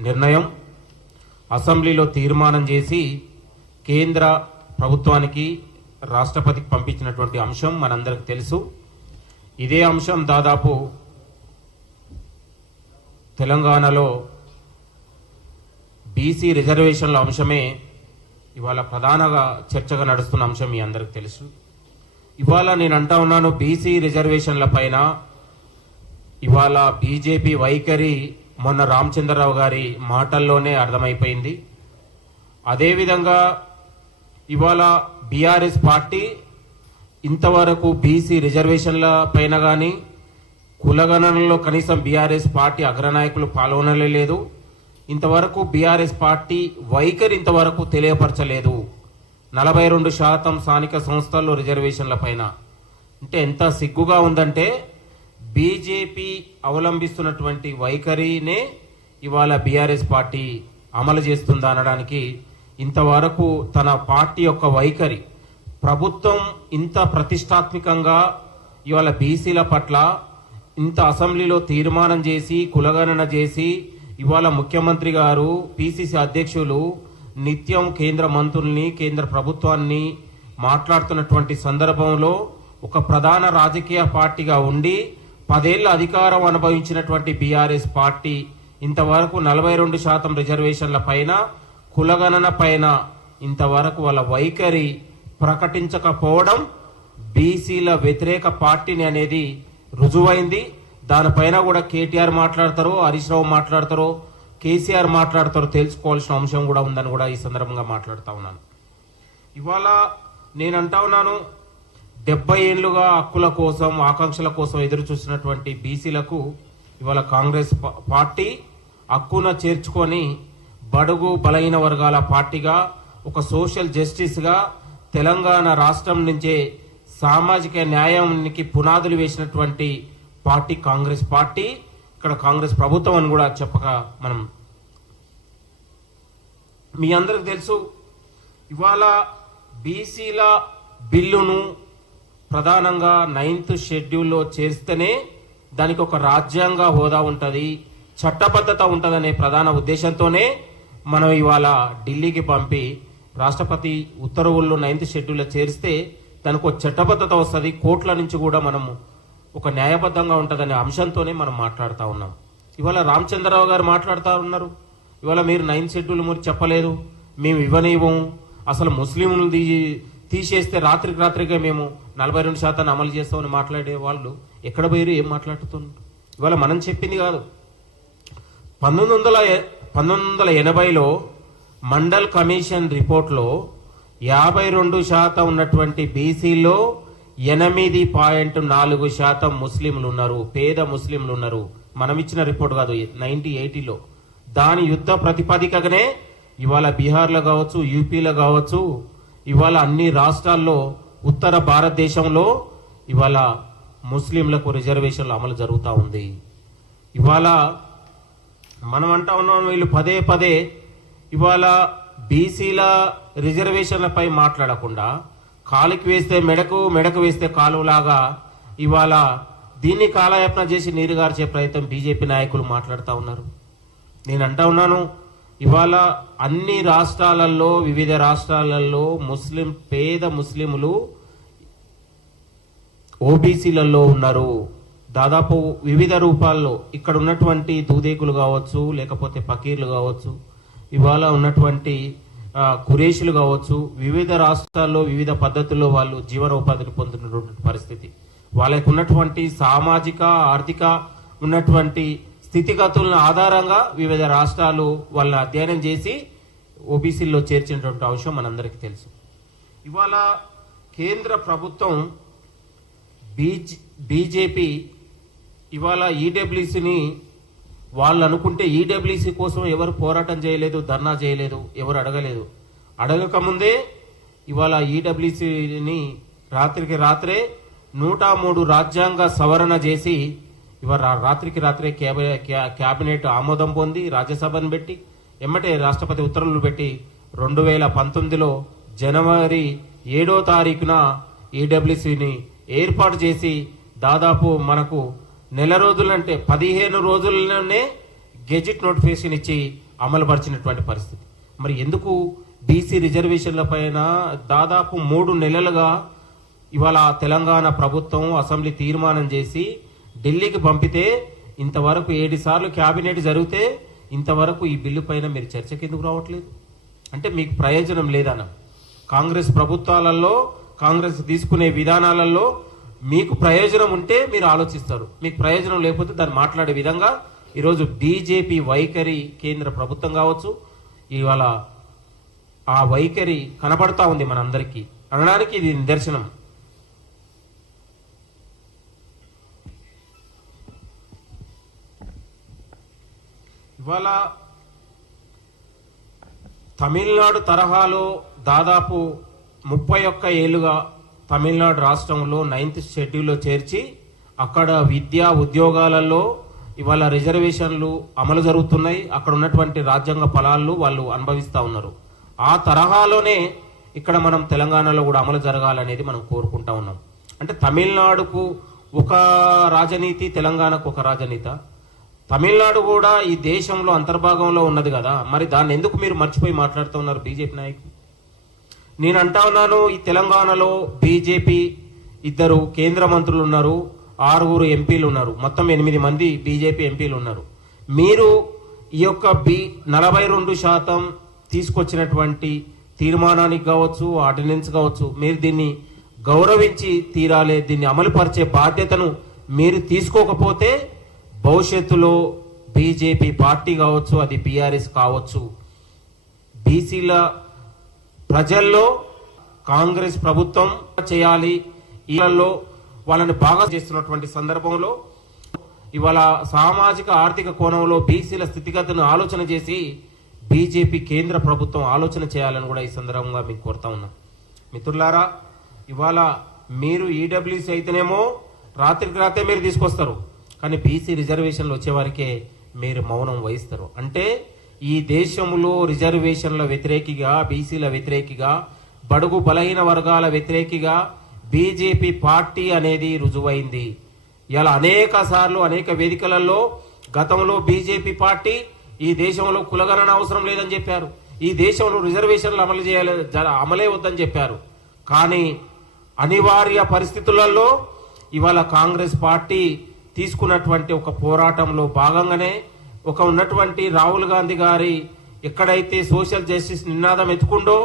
నిర్ణయం అసెంబ్లీలో తీర్మానం చేసి కేంద్ర ప్రభుత్వానికి రాష్ట్రపతికి పంపించినటువంటి అంశం మనందరికి తెలుసు. ఇదే అంశం దాదాపు తెలంగాణలో బీసీ రిజర్వేషన్ల అంశమే ఇవాళ ప్రధానంగా చర్చగా నడుస్తున్న అంశం మీ అందరికి తెలుసు. ఇవాళ నేను అంటా ఉన్నాను బీసీ రిజర్వేషన్ల పైన ఇవాళ బీజేపీ వైఖరి మొన్న రామచంద్రరావు గారి మాటల్లోనే అర్థమైపోయింది. అదేవిధంగా ఇవాళ బీఆర్ఎస్ పార్టీ ఇంతవరకు బీసీ రిజర్వేషన్ల పైన కానీ కులగణనలో కనీసం బీఆర్ఎస్ పార్టీ అగ్రనాయకులు పాల్గొనలే లేదు ఇంతవరకు బీఆర్ఎస్ పార్టీ వైఖరి ఇంతవరకు తెలియపరచలేదు. నలభై రెండు శాతం స్థానిక సంస్థల్లో రిజర్వేషన్ల పైన. అంటే ఎంత సిగ్గుగా ఉందంటే బీజేపీ అవలంబిస్తున్నటువంటి వైఖరినే ఇవాళ బీఆర్ఎస్ పార్టీ అమలు చేస్తుందా అనడానికి ఇంతవరకు తన పార్టీ యొక్క వైఖరి ప్రభుత్వం ఇంత ప్రతిష్టాత్మకంగా ఇవాళ బీసీల పట్ల ఇంత అసెంబ్లీలో తీర్మానం చేసి కులగణన చేసి ఇవాళ ముఖ్యమంత్రి గారు పిసిసి అధ్యక్షులు నిత్యం కేంద్ర మంత్రుల్ని కేంద్ర ప్రభుత్వాన్ని మాట్లాడుతున్నటువంటి సందర్భంలో ఒక ప్రధాన రాజకీయ పార్టీగా ఉండి పదేళ్ళ అధికారం అనుభవించినటువంటి బీఆర్ఎస్ పార్టీ ఇంతవరకు నలభై రెండు శాతం రిజర్వేషన్ల పైన కులగణన పైన ఇంతవరకు వాళ్ళ వైఖరి ప్రకటించకపోవడం బీసీల వ్యతిరేక పార్టీని అనేది రుజువైంది. దానిపైన కూడా కేటీఆర్ మాట్లాడతారో హరీష్ రావు మాట్లాడతారో కేసీఆర్ మాట్లాడతారో తెలుసుకోవాల్సిన అంశం కూడా ఉందని కూడా ఈ సందర్భంగా మాట్లాడుతూ ఉన్నాను. ఇవాళ నేను అంటా ఉన్నాను డెబ్బై ఏళ్ళుగా హక్కుల కోసం ఆకాంక్షల కోసం ఎదురు చూసినటువంటి బీసీలకు ఇవాళ కాంగ్రెస్ పార్టీ హక్కున చేర్చుకొని బడుగు బలహీన వర్గాల పార్టీగా ఒక సోషల్ జస్టిస్గా తెలంగాణ రాష్ట్రం నుంచే సామాజిక న్యాయానికి పునాదులు వేసినటువంటి పార్టీ కాంగ్రెస్ పార్టీ ఇక్కడ కాంగ్రెస్ ప్రభుత్వం అని కూడా చెప్పక మనం మీ అందరికి తెలుసు ఇవాళ బీసీల బిల్లును ప్రధానంగా నైన్త్ షెడ్యూల్లో చేస్తేనే దానికి ఒక రాజ్యాంగ హోదా ఉంటుంది చట్టబద్ధత ఉంటుందనే ప్రధాన ఉద్దేశంతోనే మనం ఇవాళ ఢిల్లీకి పంపి రాష్ట్రపతి ఉత్తర్వుల్లో నైన్త్ షెడ్యూల్లో చేరిస్తే దానికి ఒక చట్టబద్ధత వస్తుంది. కోర్టుల నుంచి కూడా మనము ఒక న్యాయబద్ధంగా ఉంటుందనే అంశంతోనే మనం మాట్లాడుతూ ఉన్నాం. ఇవాళ రామచంద్రరావు గారు మాట్లాడుతూ ఉన్నారు. ఇవాళ మీరు నైన్త్ షెడ్యూల్ మీరు చెప్పలేదు. మేము ఇవ్వనివ్వము అసలు ముస్లింలు తీ తీసేస్తే రాత్రికి రాత్రిగా మేము నలభై రెండు శాతాన్ని అమలు చేస్తామని మాట్లాడే వాళ్ళు ఎక్కడ పోయారు ఏం మాట్లాడుతున్నారు? ఇవాళ మనం చెప్పింది కాదు. పంతొమ్మిది వందల పంతొమ్మిది వందల ఎనభైలో మండల్ కమిషన్ రిపోర్ట్లో యాభై రెండు శాతం ఉన్నటువంటి బీసీలో ఎనిమిది పాయింట్ నాలుగు శాతం ముస్లింలు ఉన్నారు పేద ముస్లింలు ఉన్నారు. మనం ఇచ్చిన రిపోర్ట్ కాదు నైన్టీ ఎయిటీలో దాని యుద్ధ ప్రతిపాదికగానే ఇవాళ బీహార్లో కావచ్చు యూపీలో కావచ్చు ఇవాళ అన్ని రాష్ట్రాల్లో ఉత్తర భారతదేశంలో ఇవాళ ముస్లింలకు రిజర్వేషన్లు అమలు జరుగుతూ ఉంది. ఇవాళ మనం అంటా ఉన్నాం వీళ్ళు పదే పదే ఇవాళ బీసీల రిజర్వేషన్లపై మాట్లాడకుండా కాలుకి వేస్తే మెడకు మెడకు వేస్తే కాలువలాగా ఇవాళ దీన్ని కాలయాపన చేసి నీరుగార్చే ప్రయత్నం బీజేపీ నాయకులు మాట్లాడుతూ ఉన్నారు. నేను అంటా ఉన్నాను ఇవాళ అన్ని రాష్ట్రాలలో వివిధ రాష్ట్రాలలో ముస్లిం పేద ముస్లింలు ఓబీసీలలో ఉన్నారు. దాదాపు వివిధ రూపాల్లో ఇక్కడ ఉన్నటువంటి దూదేకులు కావచ్చు లేకపోతే పకీర్లు కావచ్చు ఇవాళ ఉన్నటువంటి కురేషులు కావచ్చు వివిధ రాష్ట్రాల్లో వివిధ పద్ధతుల్లో వాళ్ళు జీవనోపాధిని పొందుతున్నటువంటి పరిస్థితి. వాళ్ళకు ఉన్నటువంటి సామాజిక ఆర్థిక ఉన్నటువంటి స్థితిగతులను ఆధారంగా వివిధ రాష్ట్రాలు వాళ్ళ అధ్యయనం చేసి ఓబీసీల్లో చేర్చినటువంటి అంశం మనందరికీ తెలుసు. ఇవాళ కేంద్ర ప్రభుత్వం బీజ్ బీజేపీ ఇవాళ ఈడబ్ల్యూసీని వాళ్ళు అనుకుంటే ఈడబ్ల్యూసీ కోసం ఎవరు పోరాటం చేయలేదు ధర్నా చేయలేదు ఎవరు అడగలేదు. అడగకముందే ఇవాళ ఈడబ్ల్యూసీని రాత్రికి రాత్రే నూట మూడు రాజ్యాంగ సవరణ చేసి ఇవాళ రా- రాత్రికి రాత్రే కేబ- క్యా- క్యాబినెట్ ఆమోదం పొంది రాజ్యసభను పెట్టి ఎమ్మటే రాష్ట్రపతి ఉత్తర్వులు పెట్టి రెండు వేల పంతొమ్మిదిలో జనవరి ఏడో తారీఖున ఈడబ్ల్యూసిని ఏర్పాటు చేసి దాదాపు మనకు నెల రోజులంటే పదిహేను రోజుల్లోనే గెజిట్ నోటిఫికేషన్ ఇచ్చి అమలుపరిచినటువంటి పరిస్థితి. మరి ఎందుకు బీసీ రిజర్వేషన్ల పైన దాదాపు మూడు నెలలుగా ఇవాళ తెలంగాణ ప్రభుత్వం అసెంబ్లీ తీర్మానం చేసి ఢిల్లీకి పంపితే ఇంతవరకు ఏడు సార్లు క్యాబినెట్ జరిగితే ఇంతవరకు ఈ బిల్లు పైన మీరు చర్చకి ఎందుకు రావట్లేదు? అంటే మీకు ప్రయోజనం లేదన్న. కాంగ్రెస్ ప్రభుత్వాలలో కాంగ్రెస్ తీసుకునే విధానాలలో మీకు ప్రయోజనం ఉంటే మీరు ఆలోచిస్తారు. మీకు ప్రయోజనం లేకపోతే దాన్ని మాట్లాడే విధంగా ఈరోజు బీజేపీ వైఖరి కేంద్ర ప్రభుత్వం కావచ్చు ఇవాళ ఆ వైఖరి కనబడతా ఉంది మనందరికీ. అనడానికి ఇది నిదర్శనం. ఇవాళ తమిళనాడు తరహాలో దాదాపు ముప్పై ఒక్క ఏళ్ళుగా తమిళనాడు రాష్ట్రంలో నైన్త్ షెడ్యూల్లో చేర్చి అక్కడ విద్యా ఉద్యోగాలలో ఇవాళ రిజర్వేషన్లు అమలు జరుగుతున్నాయి. అక్కడ ఉన్నటువంటి రాజ్యాంగ ఫలాలు వాళ్ళు అనుభవిస్తూ ఉన్నారు. ఆ తరహాలోనే ఇక్కడ మనం తెలంగాణలో కూడా అమలు జరగాలనేది మనం కోరుకుంటా ఉన్నాం. అంటే తమిళనాడుకు ఒక రాజనీతి తెలంగాణకు ఒక రాజనీత. తమిళనాడు కూడా ఈ దేశంలో అంతర్భాగంలో ఉన్నది కదా. మరి దాన్ని ఎందుకు మీరు మర్చిపోయి మాట్లాడుతున్నారు బీజేపీ నాయకులు? నేను అంటా ఉన్నాను ఈ తెలంగాణలో బీజేపీ ఇద్దరు కేంద్ర మంత్రులు ఉన్నారు ఆరుగురు ఎంపీలు ఉన్నారు. మొత్తం ఎనిమిది మంది బీజేపీ ఎంపీలు ఉన్నారు. మీరు ఈ యొక్క బి నలభై రెండు శాతం తీసుకొచ్చినటువంటి తీర్మానానికి కావచ్చు ఆర్డినెన్స్ కావచ్చు మీరు దీన్ని గౌరవించి తీరాలి దీన్ని అమలుపరిచే బాధ్యతను మీరు తీసుకోకపోతే భవిష్యత్తులో బీజేపీ పార్టీ కావచ్చు అది బీఆర్ఎస్ కావచ్చు బీసీల ప్రజల్లో కాంగ్రెస్ ప్రభుత్వం చేయాలి ఇళ్ళలో వాళ్ళని బాగా చేస్తున్నటువంటి సందర్భంలో ఇవాళ సామాజిక ఆర్థిక కోణంలో బీసీల స్థితిగతులను ఆలోచన చేసి బీజేపీ కేంద్ర ప్రభుత్వం ఆలోచన చేయాలని కూడా ఈ సందర్భంగా మీకు కోరుతా ఉన్నాం. మిత్రులారా ఇవాళ మీరు ఈడబ్ల్యూసీ అయితేనేమో రాత్రికి రాత్రే మీరు తీసుకొస్తారు. కానీ బీసీ రిజర్వేషన్లు వచ్చేవారికే మీరు మౌనం వహిస్తారు. అంటే ఈ దేశంలో రిజర్వేషన్ల వ్యతిరేకిగా బీసీల వ్యతిరేకిగా బడుగు బలహీన వర్గాల వ్యతిరేకిగా బీజేపీ పార్టీ అనేది రుజువైంది. ఇలా అనేక సార్లు అనేక వేదికలలో గతంలో బీజేపీ పార్టీ ఈ దేశంలో కులగణన అవసరం లేదని చెప్పారు. ఈ దేశంలో రిజర్వేషన్లు అమలు చేయాలి అమలే వద్దని చెప్పారు. కానీ అనివార్య పరిస్థితులలో ఇవాళ కాంగ్రెస్ పార్టీ తీసుకున్నటువంటి ఒక పోరాటంలో భాగంగానే ఒక ఉన్నటువంటి రాహుల్ గాంధీ గారి ఎక్కడైతే సోషల్ జస్టిస్ నినాదం ఎత్తుకుండో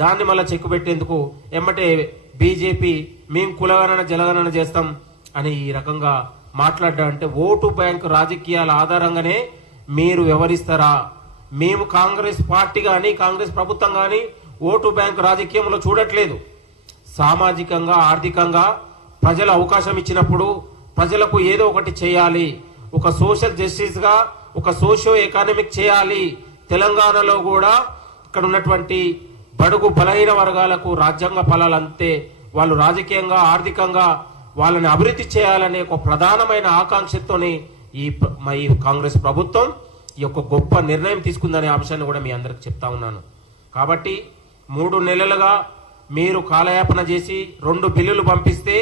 దాన్ని మళ్ళీ చెక్కు పెట్టేందుకు ఎమ్మటే బీజేపీ మేము కులగణన జలగణన చేస్తాం అని ఈ రకంగా మాట్లాడడం అంటే ఓటు బ్యాంకు రాజకీయాల ఆధారంగానే మీరు వ్యవహరిస్తారా? మేము కాంగ్రెస్ పార్టీ కానీ కాంగ్రెస్ ప్రభుత్వం కానీ ఓటు బ్యాంకు రాజకీయంలో చూడట్లేదు. సామాజికంగా ఆర్థికంగా ప్రజలు అవకాశం ఇచ్చినప్పుడు ప్రజలకు ఏదో ఒకటి చేయాలి. ఒక సోషల్ జస్టిస్గా ఒక సోషియో ఎకానమిక్ చేయాలి. తెలంగాణలో కూడా ఇక్కడ ఉన్నటువంటి బడుగు బలహీన వర్గాలకు రాజ్యాంగ ఫలాలు అంతే వాళ్ళు రాజకీయంగా ఆర్థికంగా వాళ్ళని అభివృద్ధి చేయాలనే ఒక ప్రధానమైన ఆకాంక్షతోనే ఈ మా ఈ కాంగ్రెస్ ప్రభుత్వం ఈ యొక్క గొప్ప నిర్ణయం తీసుకుందనే అంశాన్ని కూడా మీ అందరికి చెప్తా ఉన్నాను. కాబట్టి మూడు నెలలుగా మీరు కాలయాపన చేసి రెండు బిల్లులు పంపిస్తే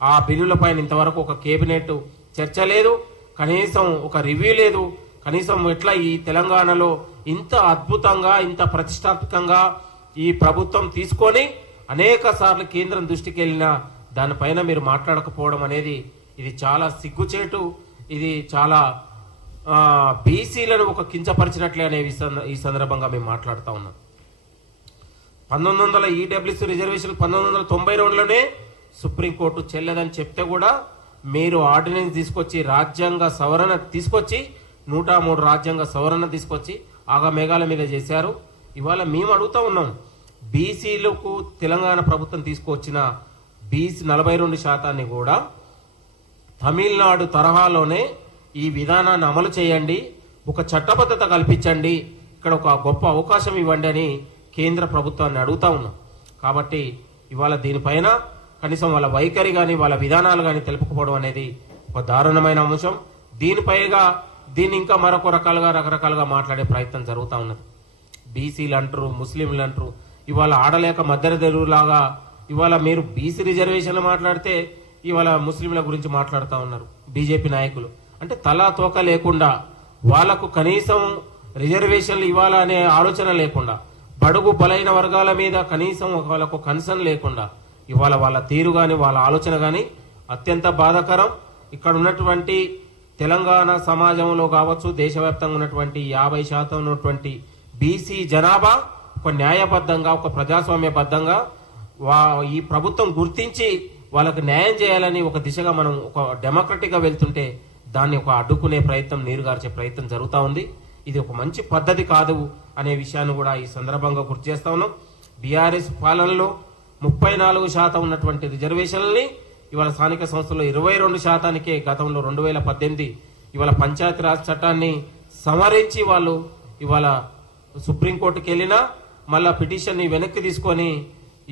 ఆ బిల్లులపైన ఇంతవరకు ఒక కేబినెట్ చర్చ లేదు కనీసం ఒక రివ్యూ లేదు. కనీసం ఎట్లా ఈ తెలంగాణలో ఇంత అద్భుతంగా ఇంత ప్రతిష్టాత్మకంగా ఈ ప్రభుత్వం తీసుకొని అనేక సార్లు కేంద్రం దృష్టికి వెళ్ళినా దానిపైన మీరు మాట్లాడకపోవడం అనేది ఇది చాలా సిగ్గుచేటు ఇది చాలా బీసీలను ఒక కించపరిచినట్లే అనే ఈ సందర్భంగా మేము మాట్లాడుతూ ఉన్నాం. పంతొమ్మిది వందల ఈడబ్ల్యూసీ రిజర్వేషన్ పంతొమ్మిది వందల తొంభై రెండులోనే సుప్రీంకోర్టు చెల్లదని చెప్తే కూడా మీరు ఆర్డినెన్స్ తీసుకొచ్చి రాజ్యాంగ సవరణ తీసుకొచ్చి నూట మూడు రాజ్యాంగ సవరణ తీసుకొచ్చి ఆగా మేఘాల మీద చేశారు. ఇవాళ మేము అడుగుతా ఉన్నాం బీసీలకు తెలంగాణ ప్రభుత్వం తీసుకొచ్చిన బీసీ నలభై రెండు శాతాన్ని కూడా తమిళనాడు తరహాలోనే ఈ విధానాన్ని అమలు చేయండి ఒక చట్టబద్ధత కల్పించండి ఇక్కడ ఒక గొప్ప అవకాశం ఇవ్వండి అని కేంద్ర ప్రభుత్వాన్ని అడుగుతా ఉన్నాం. కాబట్టి ఇవాళ దీనిపైన కనీసం వాళ్ళ వైఖరి కానీ వాళ్ళ విధానాలు కానీ తెలుపుకోవడం అనేది ఒక దారుణమైన అంశం. దీనిపైగా దీన్ని ఇంకా మరొక రకాలుగా రకరకాలుగా మాట్లాడే ప్రయత్నం జరుగుతూ ఉన్నది. బీసీలు అంటారు ముస్లింలు అంటారు. ఇవాళ ఆడలేక మధ్య తెరువులాగా ఇవాళ మీరు బీసీ రిజర్వేషన్లు మాట్లాడితే ఇవాళ ముస్లింల గురించి మాట్లాడుతూ ఉన్నారు బీజేపీ నాయకులు. అంటే తలా తోక లేకుండా వాళ్ళకు కనీసం రిజర్వేషన్లు ఇవ్వాలనే ఆలోచన లేకుండా బడుగు బలైన వర్గాల మీద కనీసం వాళ్ళకు కన్సర్న్ లేకుండా ఇవాళ వాళ్ళ తీరు కానీ వాళ్ళ ఆలోచన కానీ అత్యంత బాధాకరం. ఇక్కడ ఉన్నటువంటి తెలంగాణ సమాజంలో కావచ్చు దేశవ్యాప్తంగా ఉన్నటువంటి యాభై శాతం ఉన్నటువంటి బీసీ జనాభా ఒక న్యాయబద్ధంగా ఒక ప్రజాస్వామ్యబద్ధంగా వా ఈ ప్రభుత్వం గుర్తించి వాళ్ళకు న్యాయం చేయాలని ఒక దిశగా మనం ఒక డెమోక్రటిక్గా వెళ్తుంటే దాన్ని ఒక అడ్డుకునే ప్రయత్నం నీరుగార్చే ప్రయత్నం జరుగుతూ ఉంది. ఇది ఒక మంచి పద్ధతి కాదు అనే విషయాన్ని కూడా ఈ సందర్భంగా గుర్తు చేస్తా ఉన్నాం. బీఆర్ఎస్ పాలనలో ముప్పై నాలుగు శాతం ఉన్నటువంటి రిజర్వేషన్లని ఇవాళ స్థానిక సంస్థల్లో ఇరవై రెండు శాతానికే గతంలో రెండు వేల పద్దెనిమిది ఇవాళ పంచాయతీరాజ్ చట్టాన్ని సమరించి వాళ్ళు ఇవాళ సుప్రీంకోర్టుకి వెళ్ళినా మళ్ళా పిటిషన్ని వెనక్కి తీసుకొని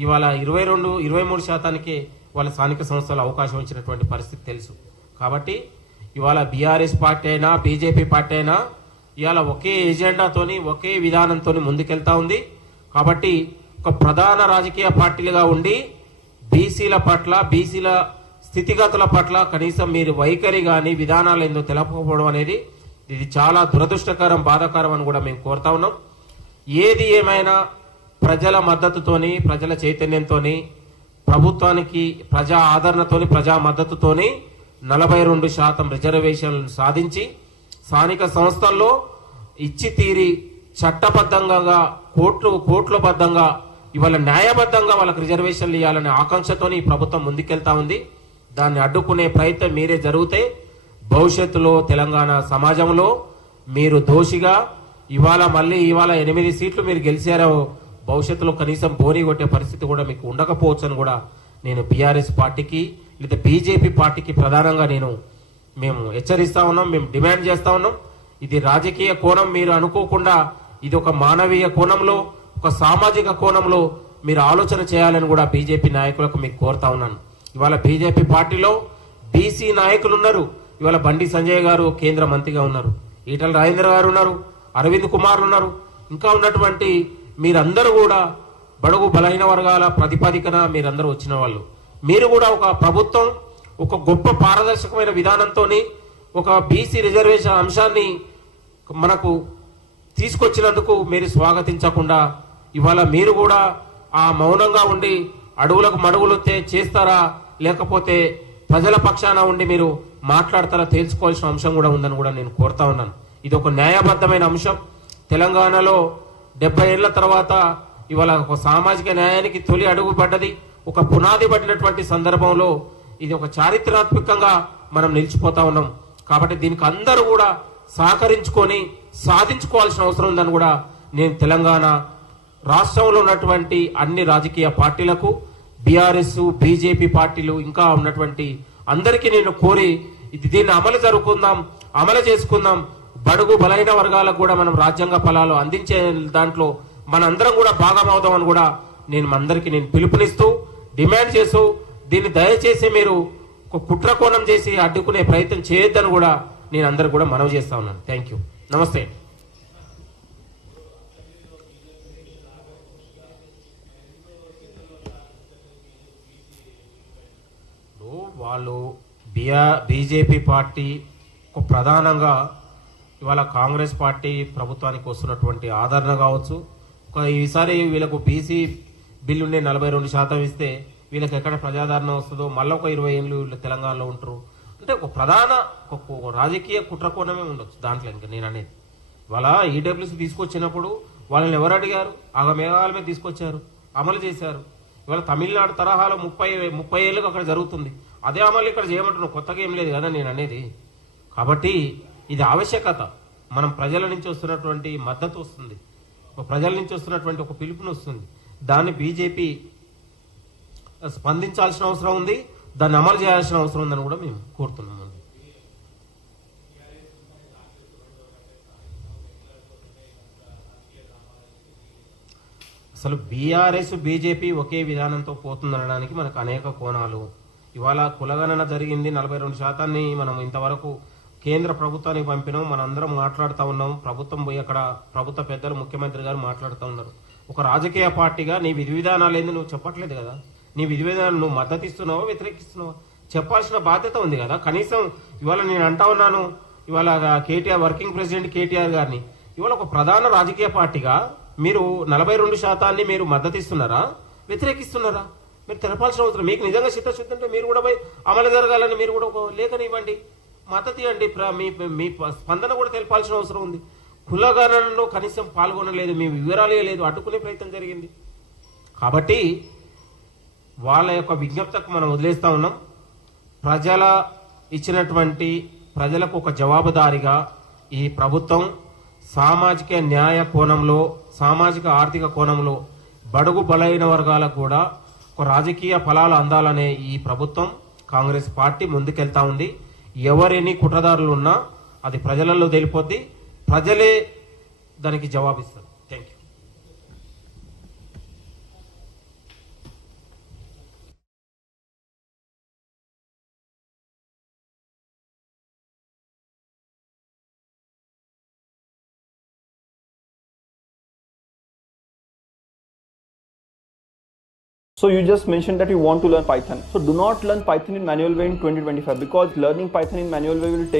ఇవాళ ఇరవై రెండు ఇరవై మూడు శాతానికి వాళ్ళ స్థానిక సంస్థలు అవకాశం ఇచ్చినటువంటి పరిస్థితి తెలుసు. కాబట్టి ఇవాళ బీఆర్ఎస్ పార్టీ అయినా బీజేపీ పార్టీ అయినా ఇవాళ ఒకే ఎజెండాతోని ఒకే విధానంతోని ముందుకెళ్తా ఉంది. కాబట్టి ఒక ప్రధాన రాజకీయ పార్టీలుగా ఉండి బీసీల పట్ల బీసీల స్థితిగతుల పట్ల కనీసం మీరు వైఖరి కానీ విధానాలు ఏందో తెలపకపోవడం అనేది ఇది చాలా దురదృష్టకరం బాధాకరం అని కూడా మేము కోరుతా ఉన్నాం. ఏది ఏమైనా ప్రజల మద్దతుతోని ప్రజల చైతన్యంతోని ప్రభుత్వానికి ప్రజా ఆదరణతోని ప్రజా మద్దతుతోని నలభై రెండు శాతం రిజర్వేషన్లను సాధించి స్థానిక సంస్థల్లో ఇచ్చి తీరి చట్టబద్ధంగా కోట్లు కోట్లబద్ధంగా ఇవాళ న్యాయబద్ధంగా వాళ్ళకి రిజర్వేషన్లు ఇవ్వాలనే ఆకాంక్షతోని ఈ ప్రభుత్వం ముందుకెళ్తా ఉంది. దాన్ని అడ్డుకునే ప్రయత్నం మీరే జరిగితే భవిష్యత్తులో తెలంగాణ సమాజంలో మీరు దోషిగా ఇవాళ మళ్ళీ ఇవాళ ఎనిమిది సీట్లు మీరు గెలిచారో భవిష్యత్తులో కనీసం బోని కొట్టే పరిస్థితి కూడా మీకు ఉండకపోవచ్చు అని కూడా నేను బీఆర్ఎస్ పార్టీకి లేదా బీజేపీ పార్టీకి ప్రధానంగా నేను మేము హెచ్చరిస్తా ఉన్నాం మేము డిమాండ్ చేస్తా ఉన్నాం. ఇది రాజకీయ కోణం మీరు అనుకోకుండా ఇది ఒక మానవీయ కోణంలో ఒక సామాజిక కోణంలో మీరు ఆలోచన చేయాలని కూడా బీజేపీ నాయకులకు మీకు కోరుతా ఉన్నాను. ఇవాళ బీజేపీ పార్టీలో బీసీ నాయకులు ఉన్నారు ఇవాళ బండి సంజయ్ గారు కేంద్ర మంత్రిగా ఉన్నారు. ఈటల రాజేంద్ర గారు ఉన్నారు. అరవింద్ కుమార్ ఉన్నారు. ఇంకా ఉన్నటువంటి మీరందరూ కూడా బడుగు బలహీన వర్గాల ప్రతిపాదికన మీరందరూ వచ్చిన వాళ్ళు. మీరు కూడా ఒక ప్రభుత్వం ఒక గొప్ప పారదర్శకమైన విధానంతో ఒక బీసీ రిజర్వేషన్ అంశాన్ని మనకు తీసుకొచ్చినందుకు మీరు స్వాగతించకుండా ఇవాళ మీరు కూడా ఆ మౌనంగా ఉండి అడుగులకు మడుగులు చేస్తారా? లేకపోతే ప్రజల పక్షాన ఉండి మీరు మాట్లాడతారా? తేల్చుకోవాల్సిన అంశం కూడా ఉందని కూడా నేను కోరుతా ఉన్నాను. ఇది ఒక న్యాయబద్ధమైన అంశం. తెలంగాణలో డెబ్బై ఏళ్ళ తర్వాత ఇవాళ ఒక సామాజిక న్యాయానికి తొలి అడుగు పడ్డది. ఒక పునాది పడినటువంటి సందర్భంలో ఇది ఒక చారిత్రాత్మకంగా మనం నిలిచిపోతా ఉన్నాం. కాబట్టి దీనికి అందరూ కూడా సహకరించుకొని సాధించుకోవాల్సిన అవసరం ఉందని కూడా నేను తెలంగాణ రాష్ట్రంలో ఉన్నటువంటి అన్ని రాజకీయ పార్టీలకు బీఆర్ఎస్ బీజేపీ పార్టీలు ఇంకా ఉన్నటువంటి అందరికీ నేను కోరి ఇది దీన్ని అమలు జరుపుకుందాం అమలు చేసుకుందాం. బడుగు బలైన వర్గాలకు కూడా మనం రాజ్యాంగ ఫలాలు అందించే దాంట్లో మనందరం కూడా భాగమవుదామని కూడా నేను అందరికీ నేను పిలుపునిస్తూ డిమాండ్ చేస్తూ దీన్ని దయచేసి మీరు ఒక కుట్ర కోణం చేసి అడ్డుకునే ప్రయత్నం చేయొద్దని కూడా నేను అందరికి కూడా మనవి చేస్తా ఉన్నాను. థ్యాంక్ యూ నమస్తే. వాళ్ళు బిఆ బీజేపీ పార్టీ ఒక ప్రధానంగా ఇవాళ కాంగ్రెస్ పార్టీ ప్రభుత్వానికి వస్తున్నటువంటి ఆదరణ కావచ్చు. ఒక ఈసారి వీళ్ళకు బీసీ బిల్లుండే నలభై రెండు శాతం ఇస్తే వీళ్ళకి ఎక్కడ ప్రజాదరణ వస్తుందో మళ్ళీ ఒక ఇరవై ఏళ్ళు వీళ్ళు తెలంగాణలో ఉంటారు. అంటే ఒక ప్రధాన ఒక ఒక రాజకీయ కుట్రకోణమే ఉండొచ్చు దాంట్లో ఇంకా నేను అనేది. ఇవాళ ఈడబ్ల్యూసీ తీసుకొచ్చినప్పుడు వాళ్ళని ఎవరు అడిగారు? ఆగ మేఘాల మీద తీసుకొచ్చారు. అమలు చేశారు. ఇవాళ తమిళనాడు తరహాలో ముప్పై ముప్పై ఏళ్ళకి అక్కడ జరుగుతుంది. అదే అమలు ఇక్కడ చేయమంటున్నావు కొత్తగా ఏం లేదు కదా నేను అనేది. కాబట్టి ఇది ఆవశ్యకత. మనం ప్రజల నుంచి వస్తున్నటువంటి మద్దతు వస్తుంది. ఒక ప్రజల నుంచి వస్తున్నటువంటి ఒక పిలుపుని వస్తుంది. దాన్ని బీజేపీ స్పందించాల్సిన అవసరం ఉంది. దాన్ని అమలు చేయాల్సిన అవసరం ఉందని కూడా మేము కోరుతున్నాము. అసలు బీఆర్ఎస్ బీజేపీ ఒకే విధానంతో పోతుందనడానికి మనకు అనేక కోణాలు ఇవాళ కులగణన జరిగింది నలభై రెండు శాతాన్ని మనం ఇంతవరకు కేంద్ర ప్రభుత్వానికి పంపినాం మనందరం మాట్లాడుతూ ఉన్నాం. ప్రభుత్వం పోయి అక్కడ ప్రభుత్వ పెద్దలు ముఖ్యమంత్రి గారు మాట్లాడుతూ ఉన్నారు. ఒక రాజకీయ పార్టీగా నీ విధి విధానాలు ఏంది నువ్వు చెప్పట్లేదు కదా? నీ విధి విధానాలు నువ్వు మద్దతు ఇస్తున్నావా వ్యతిరేకిస్తున్నావా? చెప్పాల్సిన బాధ్యత ఉంది కదా? కనీసం ఇవాళ నేను అంటా ఉన్నాను ఇవాళ కేటీఆర్ వర్కింగ్ ప్రెసిడెంట్ కేటీఆర్ గారిని ఇవాళ ఒక ప్రధాన రాజకీయ పార్టీగా మీరు నలభై రెండు శాతాన్ని మీరు మద్దతు ఇస్తున్నారా వ్యతిరేకిస్తున్నారా? మీరు తెలపాల్సిన అవసరం. మీకు నిజంగా చిత్తశుద్ధి ఉంటే మీరు కూడా పోయి అమలు జరగాలని మీరు కూడా ఒక లేఖని ఇవ్వండి మద్దతు ఇవ్వండి ప్ర- మీ మీ స్పందన కూడా తెలపాల్సిన అవసరం ఉంది. కులగణనలో కనీసం పాల్గొనలేదు. మీ వివరాలు లేదు. అడ్డుకునే ప్రయత్నం జరిగింది. కాబట్టి వాళ్ళ యొక్క విజ్ఞప్తకు మనం వదిలేస్తూ ఉన్నాం. ప్రజల ఇచ్చినటువంటి ప్రజలకు ఒక జవాబుదారిగా ఈ ప్రభుత్వం సామాజిక న్యాయ కోణంలో సామాజిక ఆర్థిక కోణంలో బడుగు బలైన వర్గాలకు కూడా ఒక రాజకీయ ఫలాలు అందాలనే ఈ ప్రభుత్వం కాంగ్రెస్ పార్టీ ముందుకెళ్తా ఉంది. ఎవరెన్ని కుట్రదారులు ఉన్నా అది ప్రజలలో తెలిపొద్ది. ప్రజలే దానికి జవాబిస్తారు. So you just mentioned that you want to learn Python. So do not learn Python in manual way in 2025 because learning Python in manual way will take